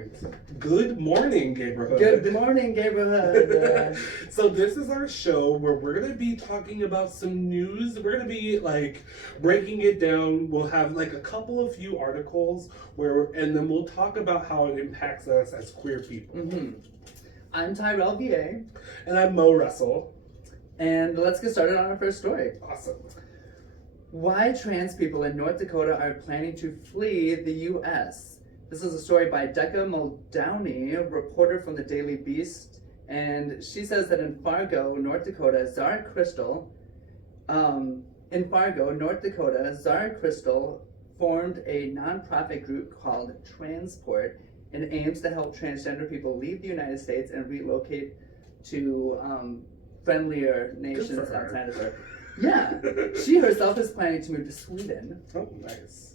right. Good morning, Gayborhood. Good morning, Gayborhood. So this is our show where we're going to be talking about some news. We're going to be like breaking it down. We'll have like a couple of few articles and then we'll talk about how it impacts us as queer people. Mm-hmm. I'm Tyrell VA. And I'm Mo Russell. And let's get started on our first story. Awesome. Why trans people in North Dakota are planning to flee the U.S. This is a story by Decca Muldowney, a reporter from the Daily Beast, and she says that in Fargo, North Dakota, Zara Crystal formed a nonprofit group called Transport and aims to help transgender people leave the United States and relocate to friendlier nations outside of her. Yeah, she herself is planning to move to Sweden. Oh, nice.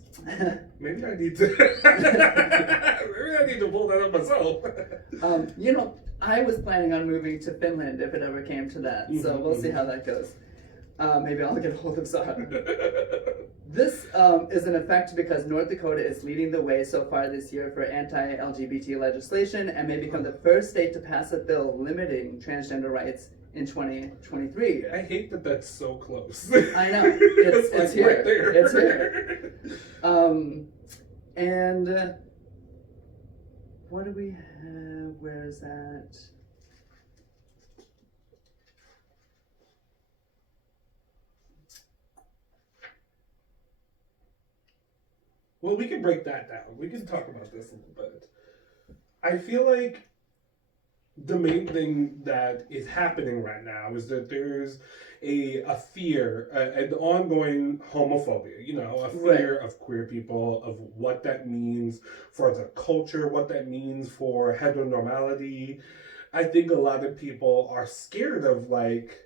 Maybe I need to. Maybe I need to pull that up myself. I was planning on moving to Finland if it ever came to that. So we'll see how that goes. Maybe I'll get a hold of Zara. This is in effect because North Dakota is leading the way so far this year for anti-LGBT legislation and may become the first state to pass a bill limiting transgender rights in 2023. I hate that that's so close. I know. It's like here. Right there. It's here. And what do we have? Where is that? Well, we can break that down. We can talk about this a little bit. I feel like the main thing that is happening right now is that there's a fear, an ongoing homophobia, a fear of queer people, of what that means for the culture, what that means for heteronormality. I think a lot of people are scared of like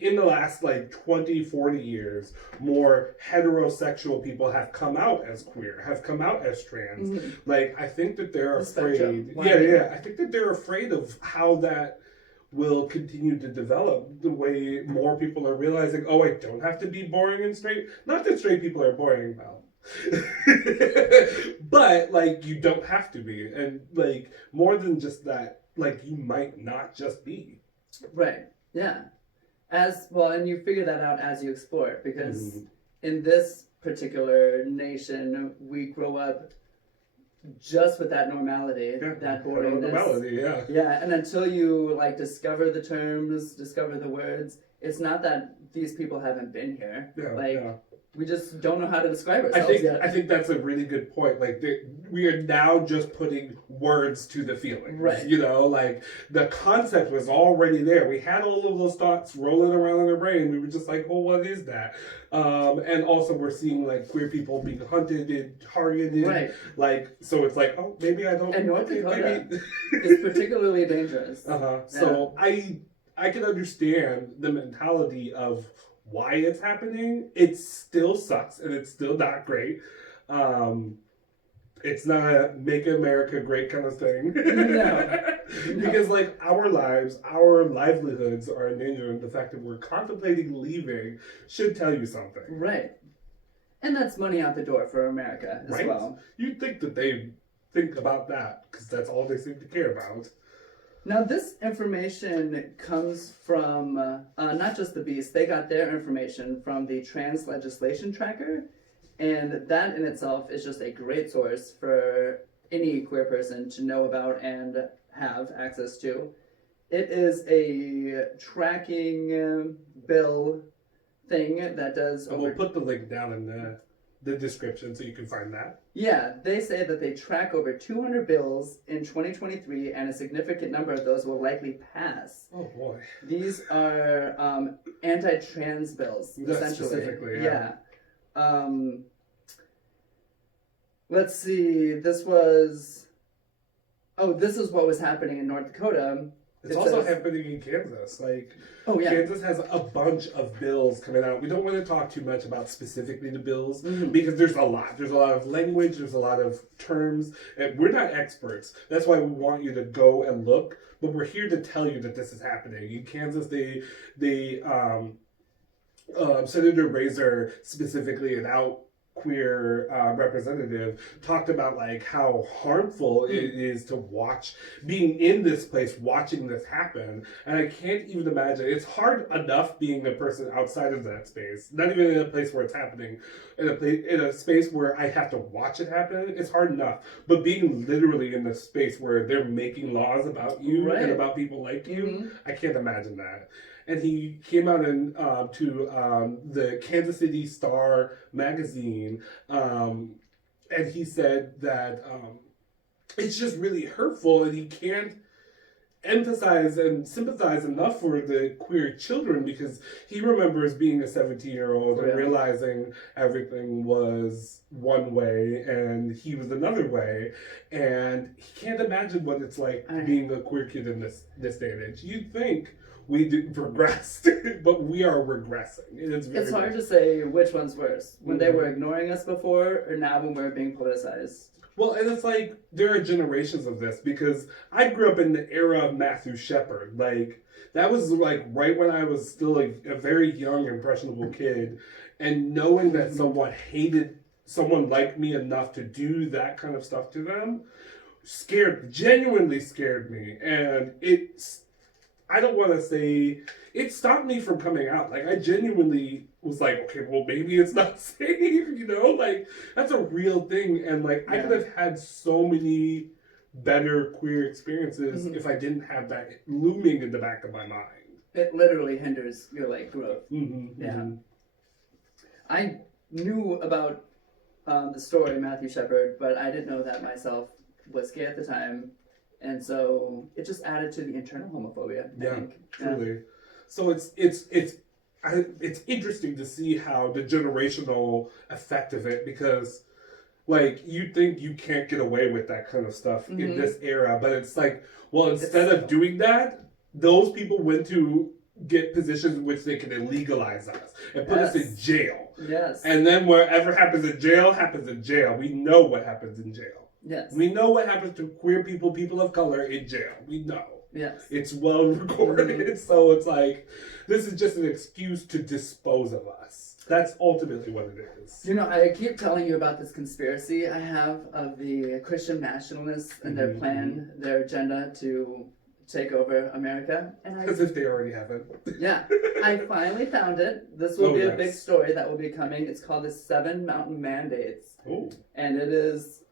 in the last 20, 40 years, more heterosexual people have come out as queer, have come out as trans. Mm-hmm. I think that they're afraid. Wow. Yeah. I think that they're afraid of how that will continue to develop, the way more people are realizing, oh, I don't have to be boring and straight. Not that straight people are boring, well. But you don't have to be. And more than just that, you might not just be. Right. Yeah. As well, and you figure that out as you explore, because in this particular nation, we grow up just with that normality, that boringness. Normality, yeah. Yeah, and until you discover the terms, discover the words, it's not that these people haven't been here. We just don't know how to describe ourselves yet. I think that's a really good point. We are now just putting words to the feelings. Right. The concept was already there. We had all of those thoughts rolling around in our brain. We were just like, oh, what is that? And also we're seeing queer people being hunted and targeted. Right. So it's oh, maybe I don't. And North Dakota is particularly dangerous. So I can understand the mentality of why it's happening. It still sucks and it's still not great. It's not a make America great kind of thing. No. Because our lives, our livelihoods are in danger, and the fact that we're contemplating leaving should tell you something. Right. And that's money out the door for America as well. You'd think that they think about that because that's all they seem to care about. Now, this information comes from not just the Beast. They got their information from the Trans Legislation Tracker, and that in itself is just a great source for any queer person to know about and have access to. It is a tracking bill thing that does... We'll put the link down in the description so you can find that. Yeah, they say that they track over 200 bills in 2023, and a significant number of those will likely pass. Oh boy. These are anti-trans bills, essentially. Specifically, yeah. Let's see, this is what was happening in North Dakota. It's also happening in Kansas. Kansas has a bunch of bills coming out. We don't want to talk too much about specifically the bills because there's a lot. There's a lot of language. There's a lot of terms. And we're not experts. That's why we want you to go and look. But we're here to tell you that this is happening. In Kansas, Senator Razor specifically queer representative talked about like how harmful it is to watch being in this place watching this happen, and I can't even imagine. It's hard enough being a person outside of that space, not even in a place where it's happening, in a space where I have to watch it happen. It's hard enough, but being literally in the space where they're making laws about you and about people like you, I can't imagine that. And he came out to the Kansas City Star magazine, and he said that it's just really hurtful, and he can't emphasize and sympathize enough for the queer children because he remembers being a 17-year-old and realizing everything was one way and he was another way, and he can't imagine what it's like being a queer kid in this day and age. You'd think we progressed, but we are regressing. It's hard to say which one's worse, when they were ignoring us before or now when we're being politicized. Well, and it's like there are generations of this because I grew up in the era of Matthew Shepard. Like that was like right when I was still like a very young, impressionable kid, and knowing that someone hated someone like me enough to do that kind of stuff to them genuinely scared me, and I don't want to say it stopped me from coming out. Like I genuinely was like, okay, well maybe it's not safe, like that's a real thing. And like I could have had so many better queer experiences if I didn't have that looming in the back of my mind. It literally hinders your like growth. I knew about the story Matthew Shepard, but I didn't know that myself was gay at the time. And so it just added to the internal homophobia. I think. Truly. So it's interesting to see how the generational effect of it, because like you think you can't get away with that kind of stuff in this era, but it's like, well, instead of doing that, those people went to get positions in which they can illegalize us and put us in jail. And then whatever happens in jail happens in jail. We know what happens in jail. We know what happens to queer people, people of color in jail. We know. It's well recorded. So it's like, this is just an excuse to dispose of us. That's ultimately what it is. I keep telling you about this conspiracy I have of the Christian nationalists and their plan, their agenda to take over America. As if they already haven't. I finally found it. This will be a big story that will be coming. It's called the 7 Mountain Mandates. And it is...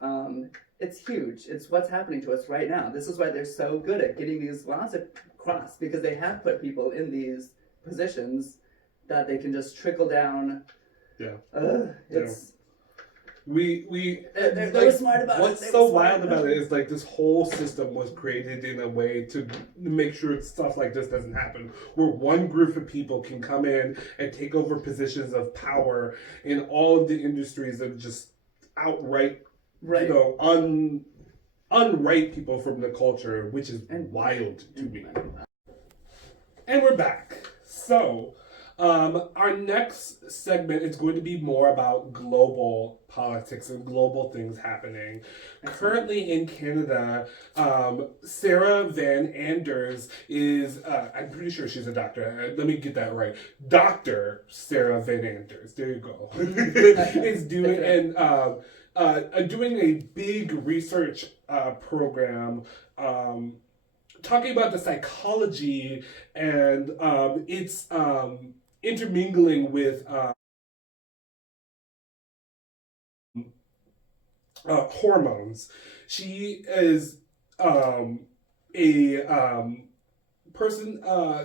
it's huge. It's what's happening to us right now. This is why they're so good at getting these laws across, because they have put people in these positions that they can just trickle down. They're smart about it. What's so wild about it is like this whole system was created in a way to make sure stuff like this doesn't happen, where one group of people can come in and take over positions of power in all of the industries and just outright unwrite people from the culture, which is wild to me. And we're back. So, our next segment is going to be more about global politics and global things happening. Currently in Canada, Sarah Van Anders is, I'm pretty sure she's a doctor. Let me get that right. Dr. Sarah Van Anders, there you go, is doing doing a big research program talking about the psychology and its intermingling with hormones. She is a person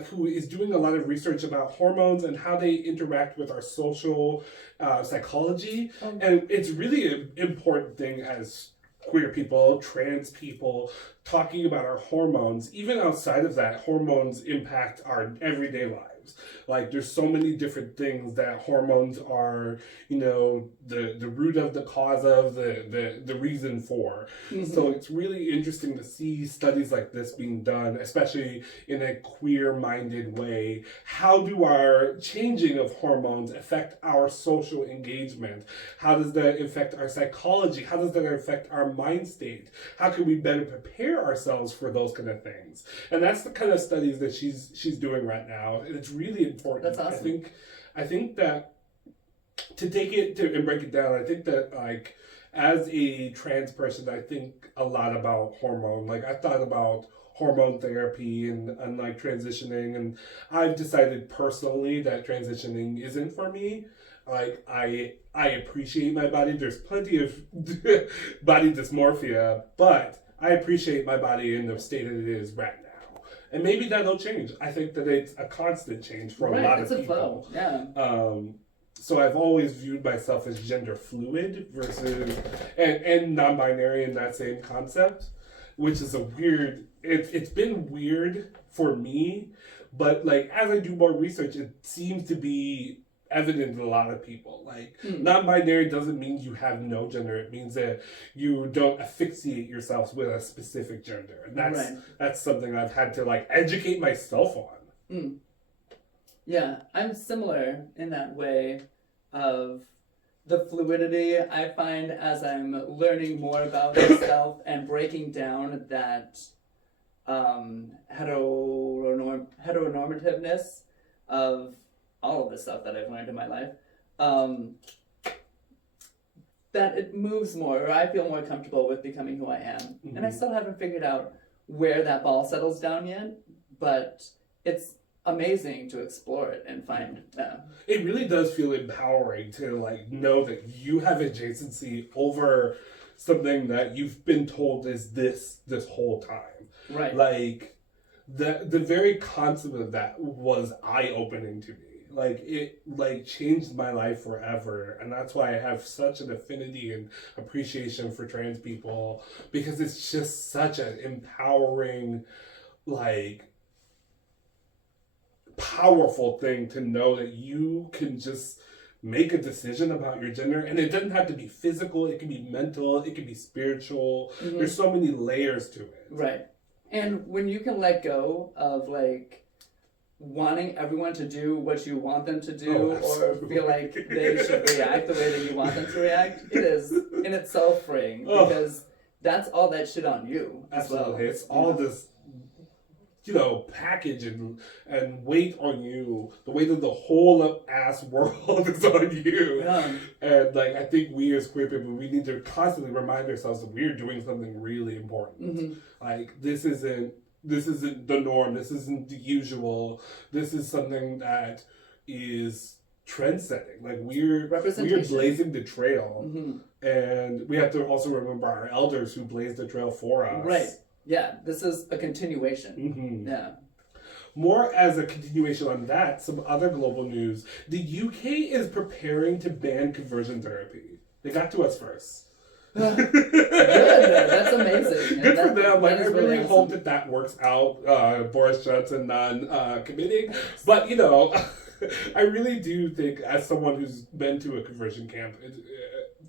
who is doing a lot of research about hormones and how they interact with our social psychology. And it's really an important thing as queer people, trans people, talking about our hormones. Even outside of that, hormones impact our everyday lives. Like there's so many different things that hormones are, the root of, the cause of, the reason for. So it's really interesting to see studies like this being done, especially in a queer-minded way. How do our changing of hormones affect our social engagement? How does that affect our psychology? How does that affect our mind state? How can we better prepare ourselves for those kind of things? And that's the kind of studies that she's doing right now. And it's really important. That's awesome. I think that to take it to and break it down, I think that like as a trans person, I think a lot about hormone. Like I thought about hormone therapy and like transitioning, and I've decided personally that transitioning isn't for me. Like I appreciate my body. There's plenty of body dysmorphia, but I appreciate my body in the state that it is right now. And maybe that'll change. I think that it's a constant change for a lot of people. Flow. Yeah. So I've always viewed myself as gender fluid versus and non-binary in that same concept, which is a weird. It's been weird for me, but like as I do more research, it seems to be evident in a lot of people. Like non-binary doesn't mean you have no gender. It means that you don't asphyxiate yourselves with a specific gender, and that's something I've had to like educate myself on. Yeah, I'm similar in that way of the fluidity I find as I'm learning more about myself and breaking down that heteronormativeness of all of the stuff that I've learned in my life. That it moves more, or I feel more comfortable with becoming who I am. Mm-hmm. And I still haven't figured out where that ball settles down yet, but it's amazing to explore it and find. It really does feel empowering to like know that you have adjacency over something that you've been told is this whole time. Right. Like the very concept of that was eye-opening to me. Like it like changed my life forever, and that's why I have such an affinity and appreciation for trans people, because it's just such an empowering, like powerful thing to know that you can just make a decision about your gender, and it doesn't have to be physical. It can be mental. It can be spiritual. Mm-hmm. There's so many layers to it. Right. And when you can let go of like wanting everyone to do what you want them to do, or feel like they should react the way that you want them to react, it is in itself freeing, because that's all that shit on you as Absolutely. well. It's all this, package and weight on you. The weight of the whole ass world is on you. Yeah. And like I think we as queer people, we need to constantly remind ourselves that we're doing something really important. Mm-hmm. Like this isn't the norm. This isn't the usual. This is something that is trend-setting. Like we're blazing the trail, mm-hmm. and we have to also remember our elders who blazed the trail for us. Right. Yeah. This is a continuation. Mm-hmm. Yeah. More as a continuation on that, some other global news: the UK is preparing to ban conversion therapy. They got to us first. Good. That's amazing. Good for them. Like I really awesome. Hope that works out. Boris Johnson non-committing, but I really do think, as someone who's been to a conversion camp,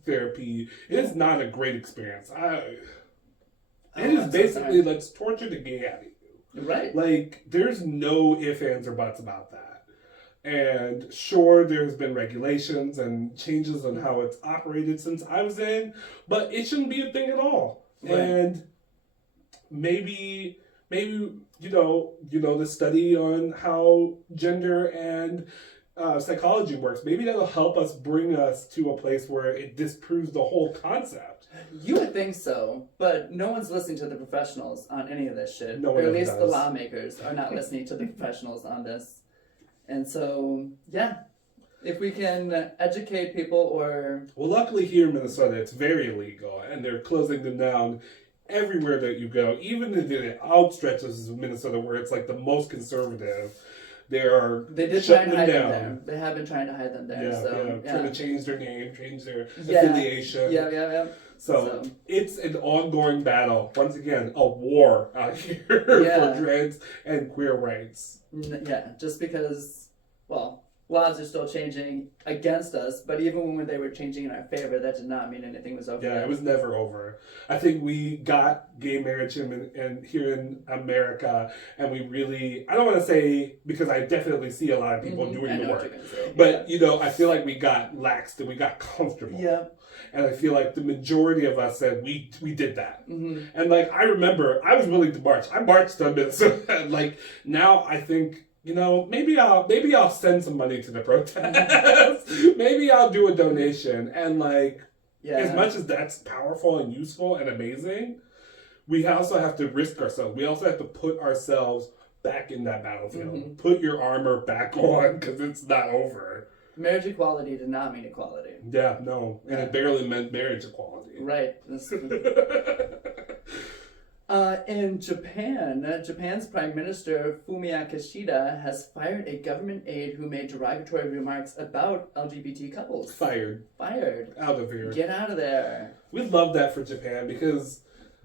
therapy is not a great experience. It is basically let's torture the gay out of you. Right. Like there's no ifs, ands, or buts about that. And sure, there's been regulations and changes on how it's operated since I was in, but it shouldn't be a thing at all. Right. And maybe the study on how gender and psychology works, maybe that'll help us bring us to a place where it disproves the whole concept. You would think so, but no one's listening to the professionals on any of this shit. No one or at least does. The lawmakers are not listening to the professionals on this. And so, yeah, if we can educate people or... Well, luckily here in Minnesota, it's very illegal, and they're closing them down everywhere that you go. Even in the outstretches of Minnesota, where it's like the most conservative, they did try and hide them there. They have been trying to hide them there. Trying to change their name, change their affiliation. Yeah. So it's an ongoing battle. Once again, a war out here for trans and queer rights. Yeah, just because, laws are still changing against us, but even when they were changing in our favor, that did not mean anything was over. Yeah, it was never over. I think we got gay marriage here in America, and we really, I don't want to say, because I definitely see a lot of people doing the work, but, I feel like we got laxed and we got comfortable. Yeah. And I feel like the majority of us said we did that. Mm-hmm. And like I remember, I was willing to march. I marched on Minnesota. Like now, I think maybe I'll send some money to the protest. Maybe I'll do a donation. And like, as much as that's powerful and useful and amazing, we also have to risk ourselves. We also have to put ourselves back in that battlefield. Mm-hmm. Put your armor back on, because it's not over. Marriage equality did not mean equality. Yeah, no. And it barely meant marriage equality. Right. In Japan, Japan's Prime Minister Fumio Kishida has fired a government aide who made derogatory remarks about LGBT couples. Fired. Out of here. Get out of there. We love that for Japan because,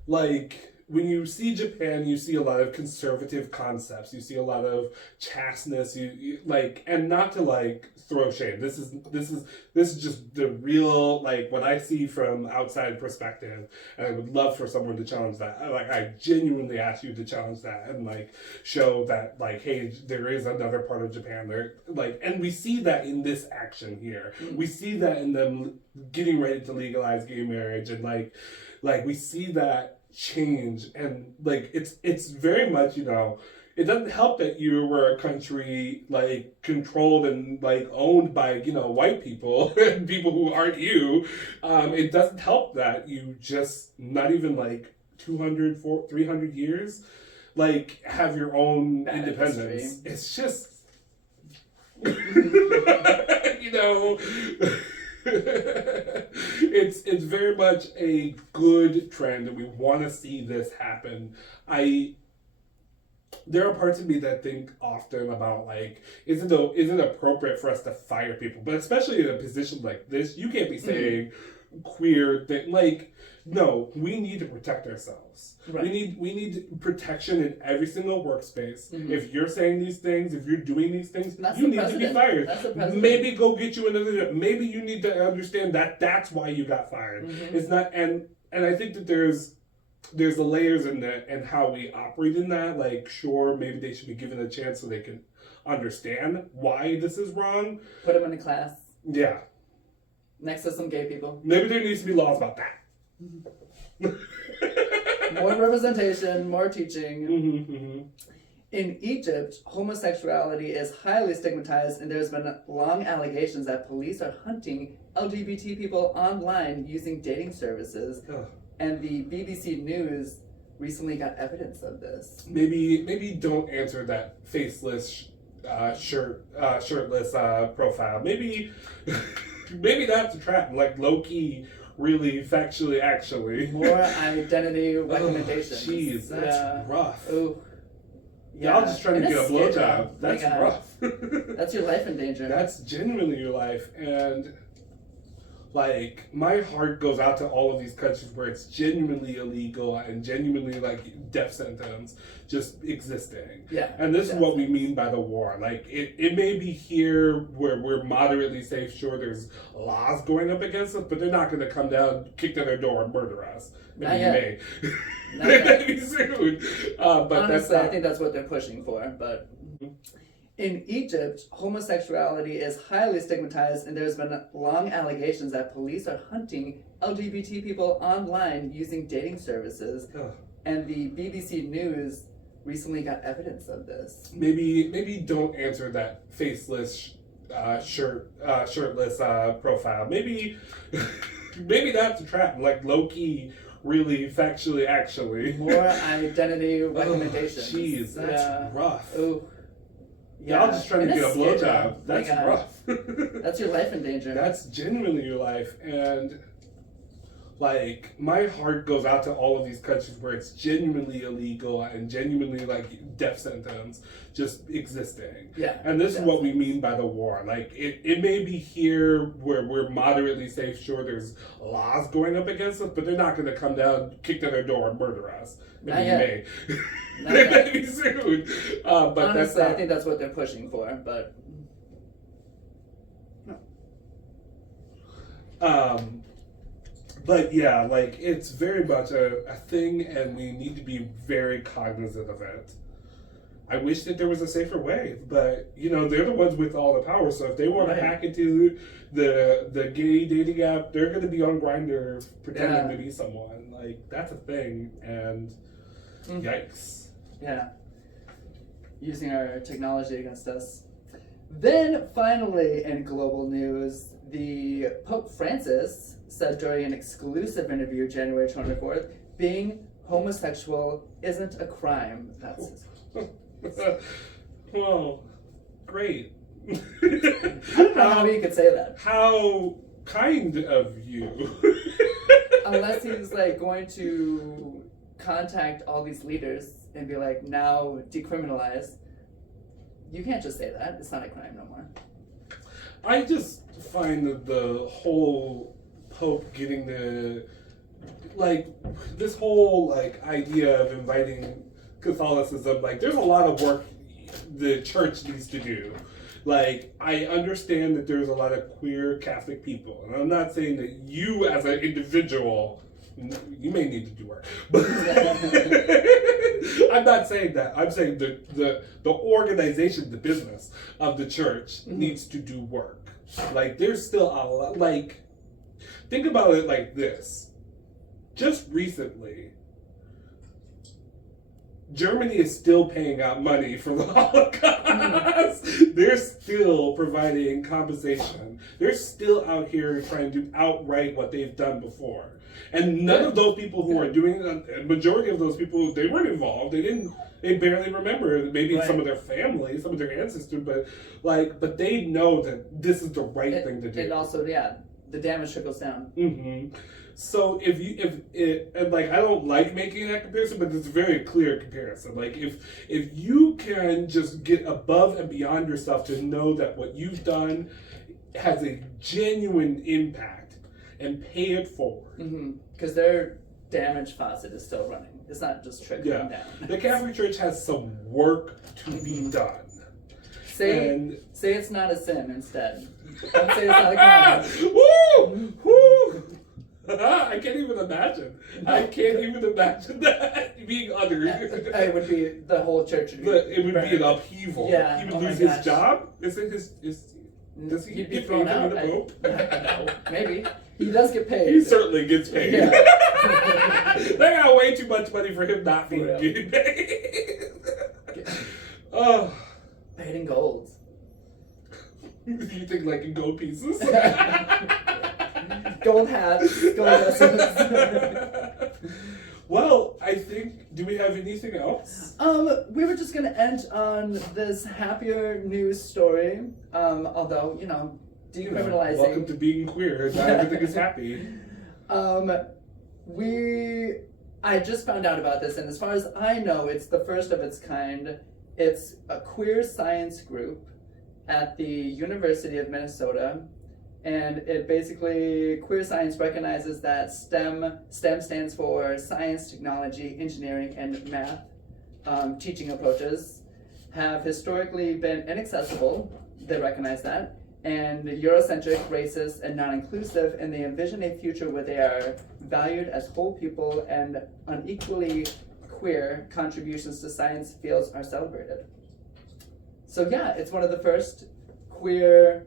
like, when you see Japan, you see a lot of conservative concepts. You see a lot of chasteness. You like, and not to like throw shade. This is just the real, like, what I see from outside perspective. And I would love for someone to challenge that. Like, I genuinely ask you to challenge that and like show that, like, hey, there is another part of Japan there. Like, and we see that in this action here. Mm-hmm. We see that in them getting ready to legalize gay marriage, and like we see that change. And like it's very much, it doesn't help that you were a country like controlled and like owned by white people and people who aren't you. It doesn't help that you just not even like 200 300 years like have your own bad independence history. It's just it's very much a good trend, and we want to see this happen. There are parts of me that think often about like, is it appropriate for us to fire people? But especially in a position like this, you can't be saying queer thing. Like, no, we need to protect ourselves. Right. We need protection in every single workspace. Mm-hmm. If you're saying these things, if you're doing these things, you need to be fired. Maybe go get you another job. Maybe you need to understand that that's why you got fired. Mm-hmm. It's not, and I think that there's the layers in that and how we operate in that. Like, sure, maybe they should be given a chance so they can understand why this is wrong. Put them in a class. Yeah. Next to some gay people. Maybe there needs to be laws about that. More representation, more teaching. Mm-hmm, mm-hmm. In Egypt, homosexuality is highly stigmatized, and there's been long allegations that police are hunting LGBT people online using dating services. Ugh. And the BBC News recently got evidence of this. Maybe don't answer that faceless, shirtless profile. Maybe that's a trap. Like, low key, really, factually, actually. More identity recommendations. Jeez, that's rough. Ooh. Yeah. Y'all just trying to get a blowjob. That's rough. That's your life in danger. That's genuinely your life. And like, my heart goes out to all of these countries where it's genuinely illegal and genuinely like death sentence just existing. Yeah. And this is what we mean by the war. Like, it may be here where we're moderately safe. Sure, there's laws going up against us, but they're not going to come down, kick down their door, and murder us. Maybe maybe soon. But honestly, I think that's what they're pushing for. But in Egypt, homosexuality is highly stigmatized, and there's been long allegations that police are hunting LGBT people online using dating services. Ugh. And the BBC News recently got evidence of this. Maybe don't answer that faceless, shirtless profile. Maybe that's a trap. Like, low key, really, factually, actually. More identity recommendations. Jeez, that's rough. Ooh. Yeah. Y'all just trying to get a blowjob. That's rough. That's your life in danger. That's genuinely your life. And like, my heart goes out to all of these countries where it's genuinely illegal and genuinely like death sentence just existing. Yeah. And this is what we mean by the war. Like, it may be here where we're moderately safe. Sure, there's laws going up against us, but they're not going to come down, kick down their door, and murder us. Maybe maybe soon. But honestly, I think that's what they're pushing for. But But yeah, like, it's very much a thing, and we need to be very cognizant of it. I wish that there was a safer way, but they're the ones with all the power. So if they want to hack into the gay dating app, they're going to be on Grindr pretending to be someone. Like, that's a thing, and yikes. Yeah. using our technology against us. Then, finally, in global news, the Pope Francis said during an exclusive interview January 24th, being homosexual isn't a crime. That's his Well, great. I don't know how you could say that. How kind of you. Unless he's like going to contact all these leaders and be like, now decriminalize. You can't just say that. It's not a crime no more. I just find that the whole Pope getting this whole idea of inviting Catholicism, there's a lot of work the church needs to do. I understand that there's a lot of queer Catholic people, and I'm not saying that you as an individual, you may need to do work, but I'm not saying that. I'm saying the organization, the business of the church needs to do work. There's still a lot, think about it like this. Just recently, Germany is still paying out money for the Holocaust. They're still providing compensation. They're still out here trying to do outright what they've done before. And none of those people who are doing it, a majority of those people, they weren't involved. They barely remember, maybe some of their family, some of their ancestors, but they know that this is the right thing to do. And also, the damage trickles down. Mm-hmm. So and I don't like making that comparison, but it's a very clear comparison. If you can just get above and beyond yourself to know that what you've done has a genuine impact and pay it forward. Because their damage faucet is still running. It's not just trickling down. The Catholic Church has some work to be done. Say it's not a sin instead. Don't say it's not a crime. Woo! Woo! I can't even imagine. I can't even imagine that being uttered. It would be the whole church. It would be an upheaval. Yeah. He would lose his job. Does he He'd be get thrown paid out. to be the Pope? No, maybe. He does get paid. He certainly gets paid. Yeah. They got way too much money for him not being getting paid. Oh. Paid in gold. You think in gold pieces? Gold hats, gold dresses. Well, I think, do we have anything else? We were just gonna end on this happier news story. Although, decriminalizing. Welcome to being queer. Not everything is happy. I just found out about this, and as far as I know, it's the first of its kind. It's a queer science group at the University of Minnesota. And it basically, queer science recognizes that STEM stands for science, technology, engineering, and math. Teaching approaches have historically been inaccessible, they recognize that, and Eurocentric, racist, and non-inclusive, and they envision a future where they are valued as whole people and unequally queer contributions to science fields are celebrated. So it's one of the first queer-run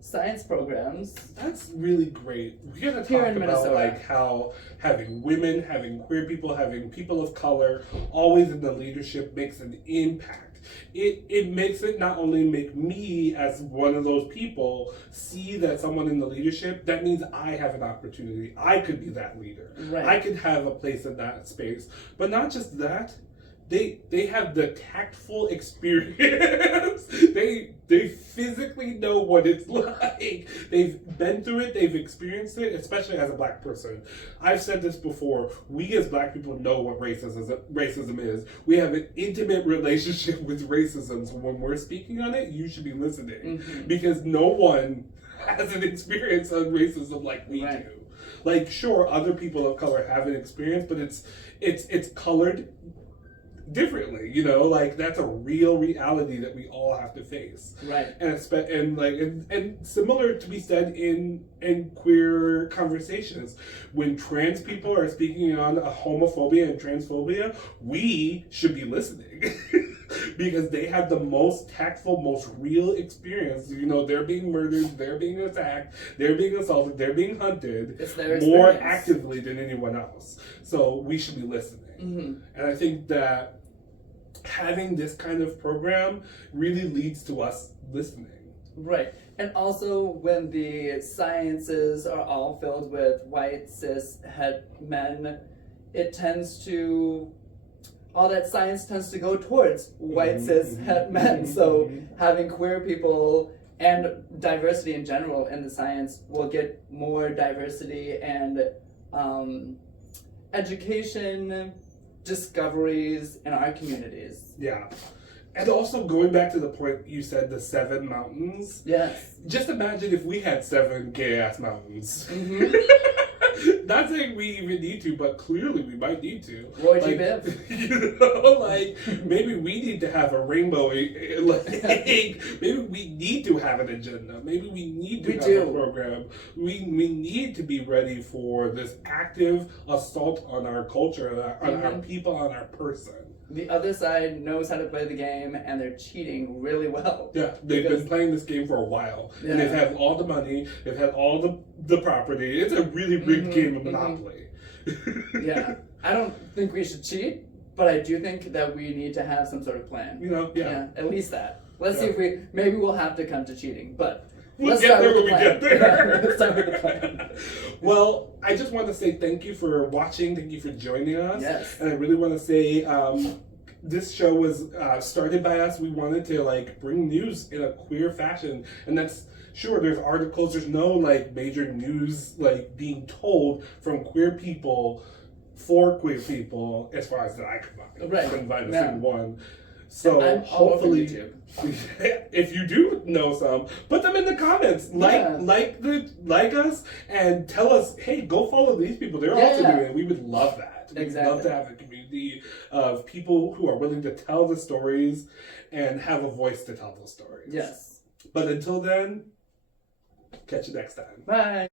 science programs. That's really great. We gotta Here talk in about Minnesota. how having women, having queer people, having people of color always in the leadership makes an impact. It makes it not only make me as one of those people see that someone in the leadership, that means I have an opportunity. I could be that leader. Right. I could have a place in that space. But not just that, they have the tactful experience. They physically know what it's like. They've been through it, they've experienced it, especially as a Black person. I've said this before, we as Black people know what racism is. We have an intimate relationship with racism, so when we're speaking on it, you should be listening. Because no one has an experience on racism like we do. Sure, other people of color have an experience, but it's colored differently, that's a real reality that we all have to face. Right. And similar to be said in queer conversations, when trans people are speaking on homophobia and transphobia, we should be listening. Because they have the most tactful, most real experience. They're being murdered, they're being attacked, they're being assaulted, they're being hunted more actively than anyone else. So we should be listening. And I think that having this kind of program really leads to us listening. Right. And also, when the sciences are all filled with white, cis, het men, it tends to, all that science tends to go towards white, cis, het men. So having queer people and diversity in general in the science will get more diversity and education, discoveries in our communities. Yeah. And also going back to the point you said, the 7 mountains. Yes. Just imagine if we had 7 gay-ass mountains. Mm-hmm. Not saying we even need to, but clearly we might need to. Roy G. Biv. You know, like, maybe we need to have a rainbow, like, maybe we need to have an agenda. Maybe we need to have a program. We need to be ready for this active assault on our culture, on our people, on our person. The other side knows how to play the game, and they're cheating really well. Yeah, they've been playing this game for a while. Yeah. And they've had all the money, they've had all the property. It's a really big game of Monopoly. Yeah. I don't think we should cheat, but I do think that we need to have some sort of plan. You know, yeah. At least that. Let's see if maybe we'll have to come to cheating, but we'll get there when we get there. Let's start with the plan. Well, I just want to say thank you for watching. Thank you for joining us. Yes. And I really want to say this show was started by us. We wanted to like bring news in a queer fashion, and that's sure. There's articles. There's no like major news like being told from queer people for queer people, as far as that I could find. Right. I couldn't find a single one. So I'm hopefully, if you do know some, put them in the comments. Like us and tell us, hey, go follow these people. They're also doing it. We would love that. We'd love to have a community of people who are willing to tell the stories and have a voice to tell those stories. Yes. But until then, catch you next time. Bye.